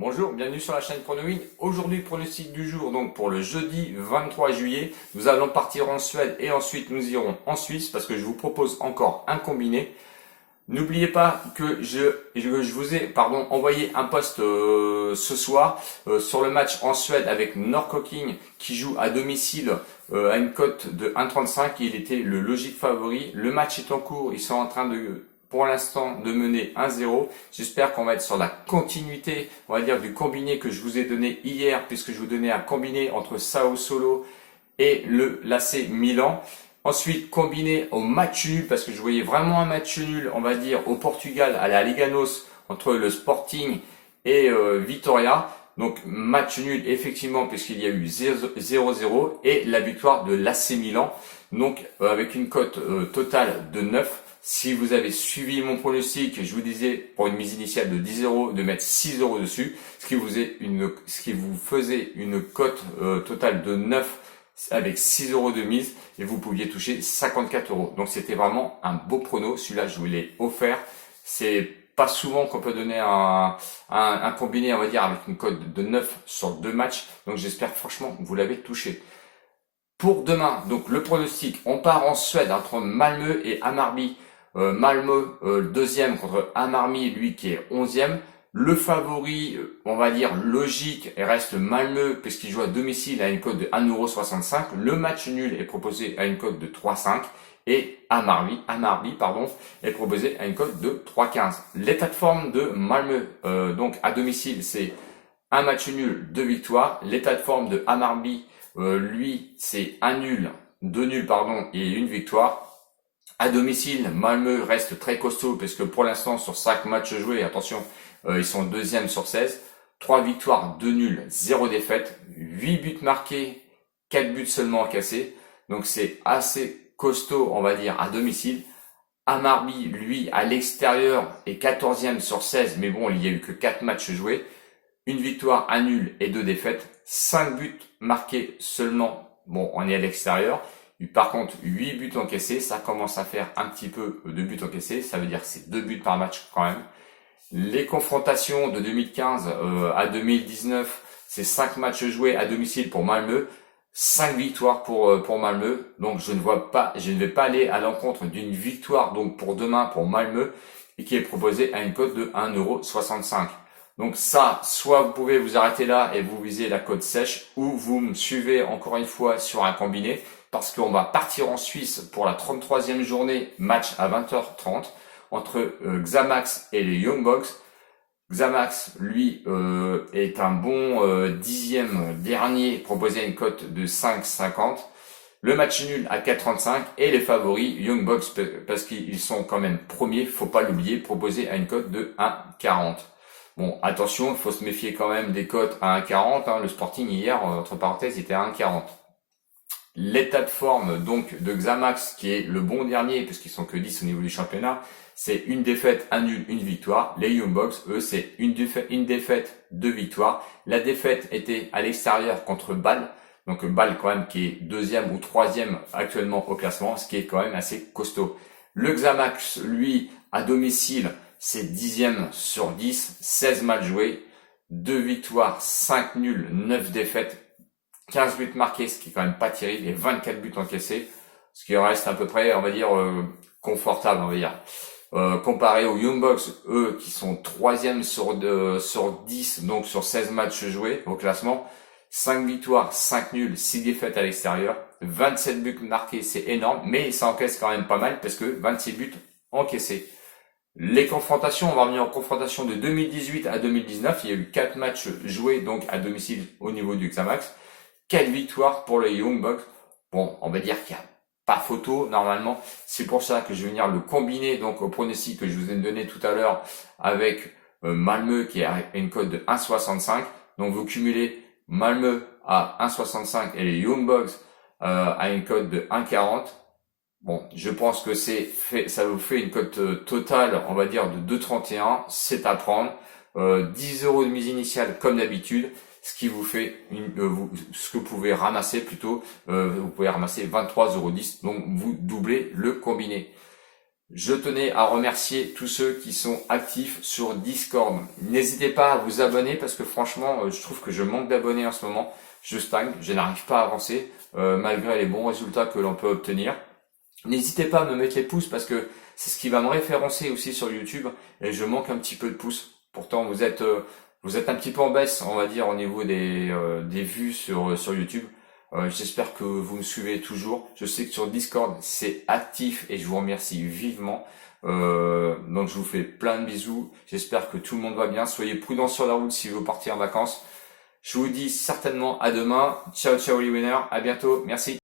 Bonjour, bienvenue sur la chaîne PronoWin. Aujourd'hui, pronostic du jour, donc pour le jeudi 23 juillet. Nous allons partir en Suède et ensuite nous irons en Suisse parce que je vous propose encore un combiné. N'oubliez pas que je vous ai envoyé un post ce soir sur le match en Suède avec Norrköping qui joue à domicile à une cote de 1,35. Il était le logique favori. Le match est en cours. Ils sont en train pour l'instant de mener 1-0. J'espère qu'on va être sur la continuité, on va dire, du combiné que je vous ai donné hier, puisque je vous donnais un combiné entre Sao Solo et le l'AC Milan. Ensuite, combiné au match nul, parce que je voyais vraiment un match nul, on va dire, au Portugal, à la Liga NOS, entre le Sporting et Vitória. Donc, match nul, effectivement, puisqu'il y a eu 0-0, et la victoire de l'AC Milan, donc avec une cote totale de 9. Si vous avez suivi mon pronostic, je vous disais pour une mise initiale de 10 euros de mettre 6 euros dessus, ce qui vous faisait une cote totale de 9 avec 6 euros de mise et vous pouviez toucher 54 euros. Donc c'était vraiment un beau prono. Celui-là, je vous l'ai offert. C'est pas souvent qu'on peut donner un combiné, on va dire, avec une cote de 9 sur 2 matchs. Donc j'espère franchement que vous l'avez touché. Pour demain, donc le pronostic, on part en Suède entre Malmö et Hammarby. Malmö, deuxième contre Hammarby, lui qui est 11e. Le favori, on va dire logique, reste Malmö puisqu'il joue à domicile à une cote de 1,65 €. Le match nul est proposé à une cote de 3,5 et Hammarby, est proposé à une cote de 3,15. L'état de forme de Malmö, donc à domicile, c'est un match nul, 2 victoires. L'état de forme de Hammarby, lui, c'est un nul, 2 nuls et une victoire. À domicile, Malmö reste très costaud parce que pour l'instant, sur 5 matchs joués, attention, ils sont deuxième sur 16. 3 victoires, 2 nuls, 0 défaite. 8 buts marqués, 4 buts seulement encaissés. Donc c'est assez costaud, on va dire, à domicile. Hammarby, lui, à l'extérieur, est 14e sur 16. Mais bon, il n'y a eu que 4 matchs joués. Une victoire, un nul et 2 défaites. 5 buts marqués seulement. Bon, on est à l'extérieur. Par contre, 8 buts encaissés, ça commence à faire un petit peu de buts encaissés. Ça veut dire que c'est 2 buts par match quand même. Les confrontations de 2015 à 2019, c'est 5 matchs joués à domicile pour Malmö. 5 victoires pour Malmö. Donc je ne vais pas aller à l'encontre d'une victoire donc pour demain pour Malmö et qui est proposée à une cote de 1,65 €. Donc ça, soit vous pouvez vous arrêter là et vous visez la cote sèche, ou vous me suivez encore une fois sur un combiné, parce qu'on va partir en Suisse pour la 33e journée, match à 20h30, entre Xamax et les Young Bucks. Xamax, lui, est un bon 10e dernier, proposé à une cote de 5,50. Le match nul à 4,35 et les favoris Young Bucks, parce qu'ils sont quand même premiers, faut pas l'oublier, proposé à une cote de 1,40. Bon, attention, il faut se méfier quand même des cotes à 1,40. Le Sporting hier, entre parenthèses, était à 1,40. L'état de forme donc de Xamax, qui est le bon dernier, puisqu'ils sont que 10 au niveau du championnat, c'est une défaite, un nul, une victoire. Les Young Bucks, eux, c'est une défaite, 2 victoires. La défaite était à l'extérieur contre Bâle. Donc Bâle quand même qui est deuxième ou troisième actuellement au classement, ce qui est quand même assez costaud. Le Xamax, lui, à domicile, c'est 10e sur 10, 16 matchs joués, 2 victoires, 5 nuls, 9 défaites, 15 buts marqués, ce qui est quand même pas terrible, et 24 buts encaissés, ce qui reste à peu près, on va dire, confortable, on va dire. Comparé aux Young Bucks, eux, qui sont 3e sur 10, donc sur 16 matchs joués au classement, 5 victoires, 5 nuls, 6 défaites à l'extérieur, 27 buts marqués, c'est énorme, mais ça encaisse quand même pas mal, parce que 26 buts encaissés. Les confrontations, on va revenir en confrontation de 2018 à 2019. Il y a eu 4 matchs joués donc à domicile au niveau du Xamax. 4 victoires pour les Young Bucks. Bon, on va dire qu'il n'y a pas photo normalement. C'est pour ça que je vais venir le combiner donc au pronostic que je vous ai donné tout à l'heure avec Malmö qui a une cote de 1,65. Donc vous cumulez Malmö à 1,65 et les Young Bucks à une cote de 1,40. Bon, je pense que ça vous fait une cote totale, on va dire, de 2,31. C'est à prendre. 10 euros de mise initiale comme d'habitude, ce qui vous fait ce que vous pouvez ramasser plutôt. Vous pouvez ramasser 23,10 €. Donc vous doublez le combiné. Je tenais à remercier tous ceux qui sont actifs sur Discord. N'hésitez pas à vous abonner parce que franchement, je trouve que je manque d'abonnés en ce moment. Je stagne, je n'arrive pas à avancer malgré les bons résultats que l'on peut obtenir. N'hésitez pas à me mettre les pouces parce que c'est ce qui va me référencer aussi sur YouTube et je manque un petit peu de pouces. Pourtant, vous êtes un petit peu en baisse, on va dire, au niveau des vues sur YouTube. J'espère que vous me suivez toujours. Je sais que sur Discord, c'est actif et je vous remercie vivement. Donc, je vous fais plein de bisous. J'espère que tout le monde va bien. Soyez prudents sur la route si vous partez en vacances. Je vous dis certainement à demain. Ciao, ciao les winners. À bientôt. Merci.